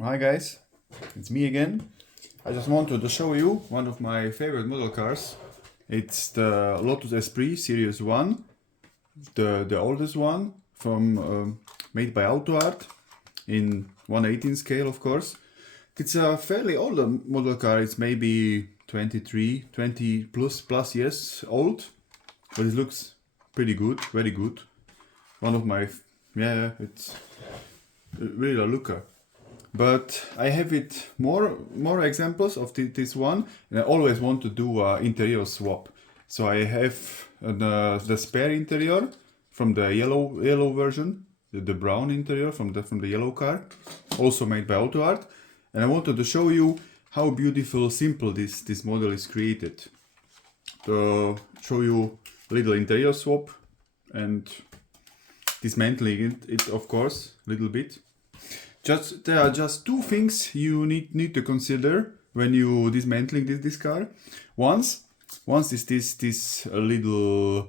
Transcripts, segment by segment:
Hi guys, it's me again. I just wanted to show you one of my favorite model cars. It's the Lotus Esprit Series 1, the oldest one from made by AUTOart in 1/18 scale, of course. It's a fairly old model car. It's maybe 20 plus years old, but it looks pretty good, very good. One of my it's really a looker. But I have it more examples of this one, and I always want to do an interior swap. So I have the spare interior from the yellow version, the brown interior from the yellow car, also made by AUTOart, and I wanted to show you how beautiful, simple this model is created. To show you a little interior swap and dismantling it of course, a little bit. There are just two things you need to consider when you dismantling this car. Once is this little.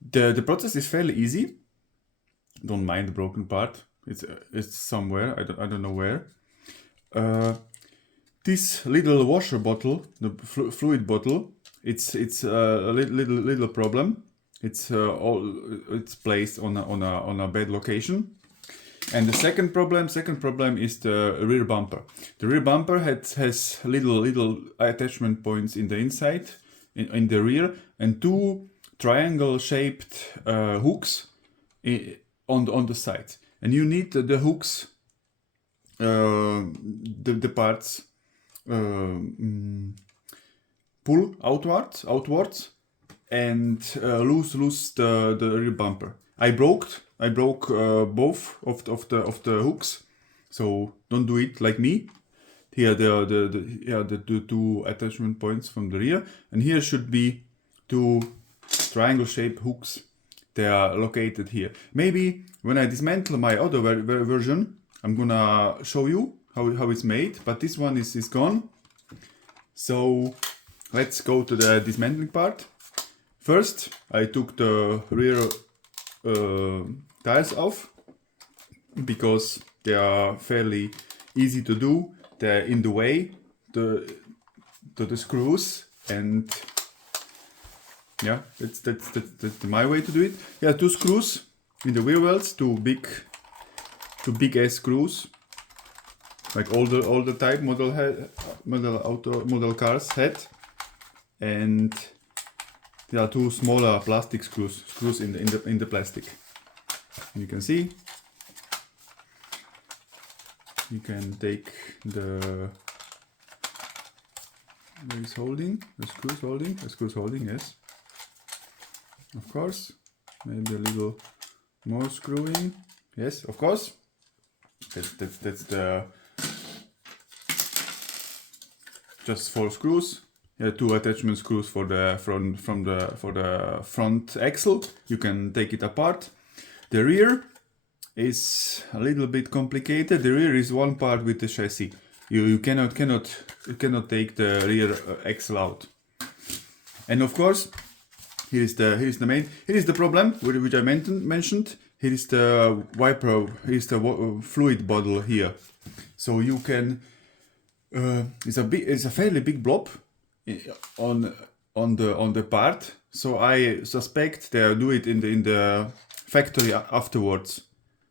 The process is fairly easy. Don't mind the broken part. It's somewhere. I don't know where. This little washer bottle, the fluid bottle, it's a little problem. It's placed on a bad location. And the second problem is the rear bumper. The rear bumper has little attachment points in the inside, in the rear, and two triangle-shaped hooks on the sides. And you need the hooks, the parts pull outwards and loose the rear bumper. I broke both of the hooks, so don't do it like me. Here the two attachment points from the rear, and here should be two triangle-shaped hooks. They are located here. Maybe when I dismantle my other version, I'm gonna show you how it's made. But this one is gone. So let's go to the dismantling part. First, I took the rear tires off because they are fairly easy to do. They're in the way to the screws, and yeah, that's my way to do it. Yeah, two screws in the wheel wells, two big ass screws, like all the type model cars had, and there are two smaller plastic screws in the plastic. You can see. You can take the screws holding, yes. Of course. Maybe a little more screwing. Yes, of course. That's the just 4 screws. Yeah, 2 attachment screws for the front axle. You can take it apart. The rear is a little bit complicated. The rear is one part with the chassis. You cannot take the rear axle out. And of course, here is the main. Here is the problem which I mentioned. Here is the wiper. Here is the fluid bottle here. So you can. It's a fairly big blob on the part, so I suspect they do it in the factory afterwards.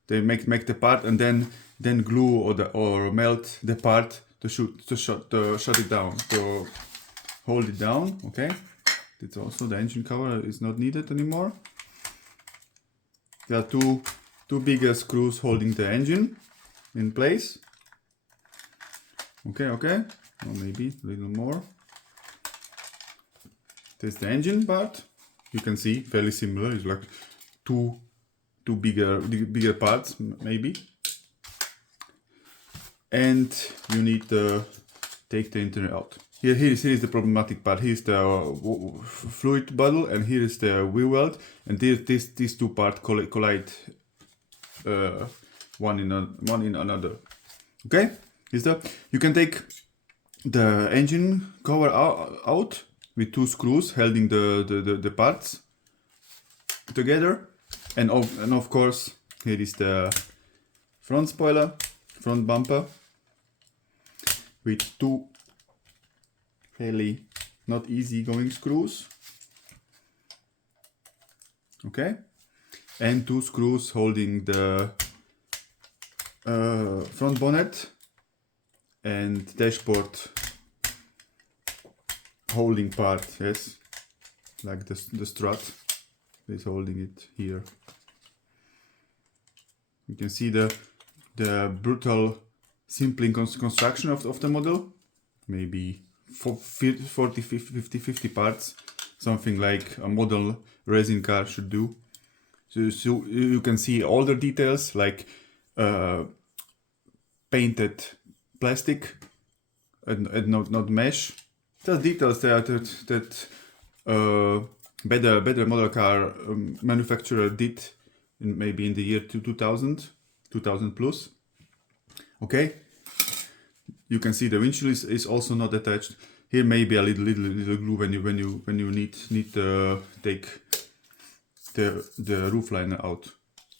They make the part and then glue or melt the part to shut it down, to hold it down. Okay, it's also the engine cover is not needed anymore. There are two bigger screws holding the engine in place. Okay, or maybe a little more. There's the engine part. You can see fairly similar. It's like two bigger parts maybe. And you need to take the interior out. Here is the problematic part. Here's the fluid bottle, and here is the wheel weld, and these two parts collide one in another. Okay, you can take the engine cover out with 2 screws holding the parts together, and of course here is the front spoiler, front bumper, with two fairly not easy going screws. Okay, and two screws holding the front bonnet and dashboard holding part, yes, like the strut is holding it here. You can see the brutal simpling construction of the model, maybe 40, 50 parts, something like a model resin car should do. So you can see all the details, like painted plastic and not mesh. Just details that better model car manufacturer did maybe in the year 2000 plus. Okay, you can see the windshield is also not attached. Here maybe a little glue when you need to take the roof liner out.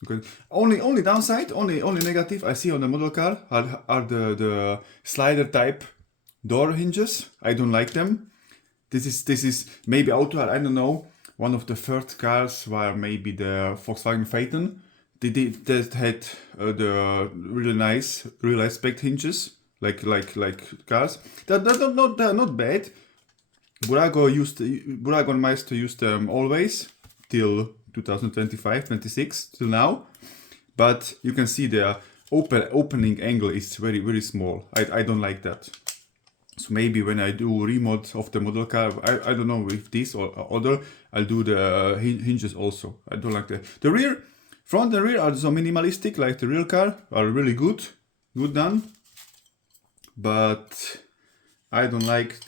Okay. Only downside, only negative I see on the model car are the slider type door hinges. I don't like them. This is maybe AUTOart, I don't know. One of the first cars were maybe the Volkswagen Phaeton. That had the really nice real aspect hinges, like cars. They're not bad. Burago and Meister used them always till 2025-26 till now. But you can see the opening angle is very small. I don't like that. So maybe when I do remod of the model car, I don't know if this or other, I'll do the hinges also. I don't like the rear. Front and rear are so minimalistic, like the real car, are really good done. But I don't like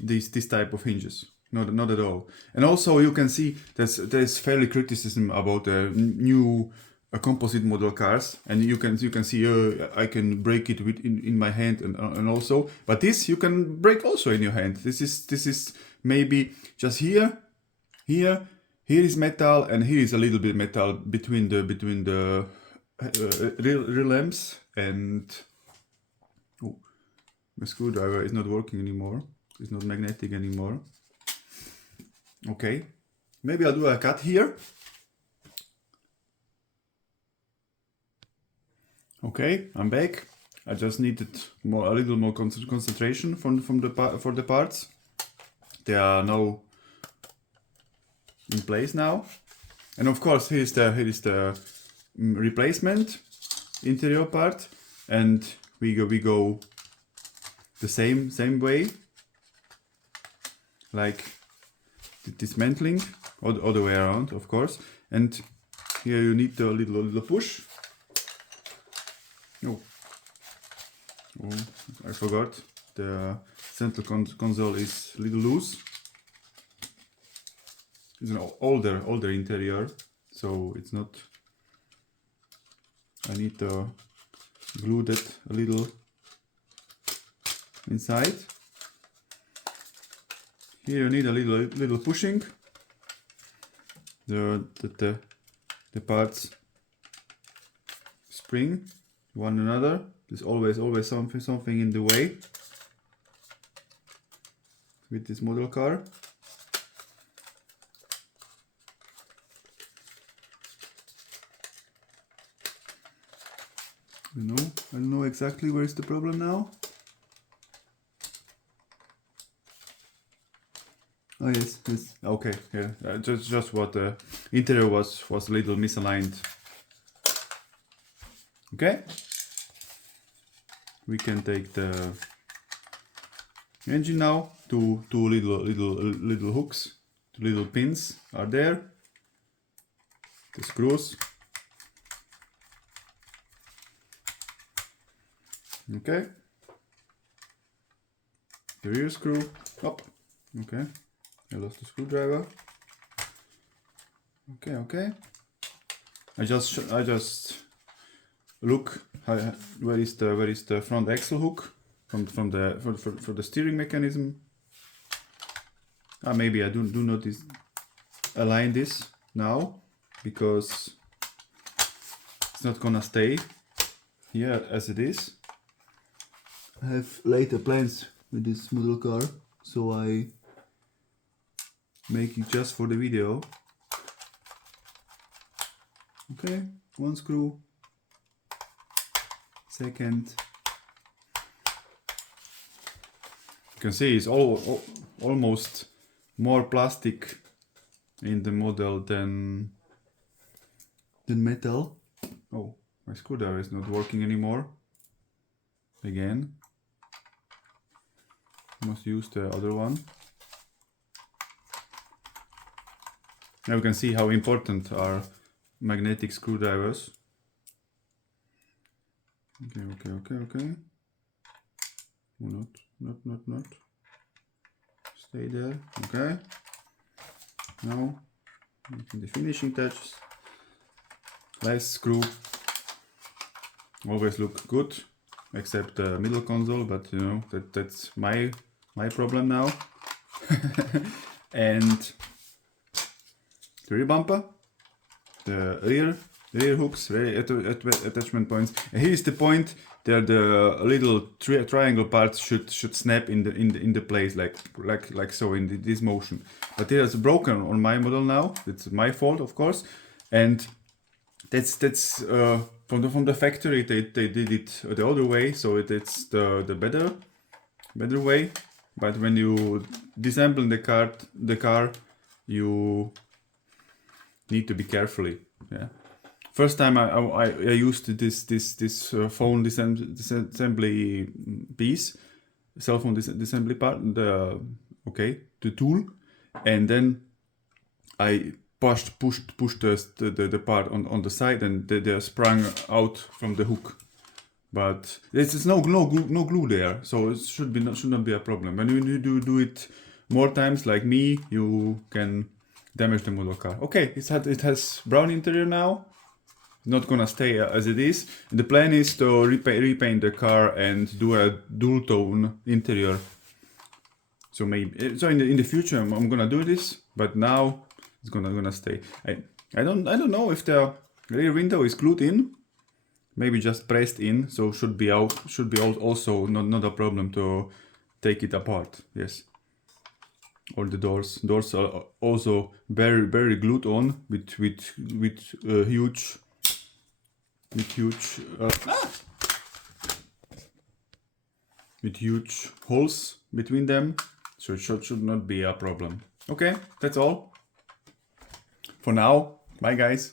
this type of hinges. Not at all. And also you can see there's fairly criticism about the new composite model cars, and you can see I can break it in my hand and also, but this you can break also in your hand. This is maybe just here is metal, and here is a little bit metal between the real lamps, and my screwdriver is not working anymore. It's not magnetic anymore. Okay, maybe I'll do a cut here. Okay, I'm back. I just needed a little more concentration for the parts. They are now in place now, and of course here is the replacement interior part, and we go the same way, like the dismantling, or the other way around, of course. And here you need a little push. Oh, I forgot. The central console is a little loose. It's an older interior, so it's not. I need to glue that a little inside. Here you need a little pushing. The parts spring one another. There's always something in the way with this model car. I don't know exactly where is the problem now. Oh yes, okay, yeah, just what the interior was a little misaligned. Okay, we can take the engine now. Two little hooks, two little pins are there. The screws. Okay. The rear screw up. Okay. I lost the screwdriver. Okay. I just look where is the front axle hook for the steering mechanism. Maybe I do not align this now, because it's not gonna stay here as it is. I have later plans with this model car, so I make it just for the video. Okay, one screw, second. You can see it's almost more plastic in the model than metal. Oh, my screwdriver is not working anymore. Again, must use the other one. Now you can see how important are magnetic screwdrivers. Okay. Oh, not. Stay there. Okay. Now, the finishing touches. Last screw. Always look good, except the middle console, but you know that's my problem now. And the rear bumper, the rear hooks, rear attachment points. And here is the point that the little triangle parts should snap in the place like so in this motion. But it is broken on my model now. It's my fault, of course, and that's from the factory. They did it the other way, so it's the better way. But when you disassemble the car, you need to be carefully. Yeah. First time I used this phone disassembly piece, cell phone disassembly part, the tool, and then I pushed the part on the side, and they sprung out from the hook. But there's no glue there, so it should not be a problem. When you do it more times like me, you can damage the model car. Okay, it has brown interior now. Not gonna stay as it is. The plan is to repaint the car and do a dual tone interior. So maybe in the future I'm gonna do this, but now it's gonna stay. I don't know if the rear window is glued in. Maybe just pressed in, so should be also not a problem to take it apart. Yes. All the doors are also very glued on with huge holes between them, so it should not be a problem. Okay, that's all for now. Bye guys.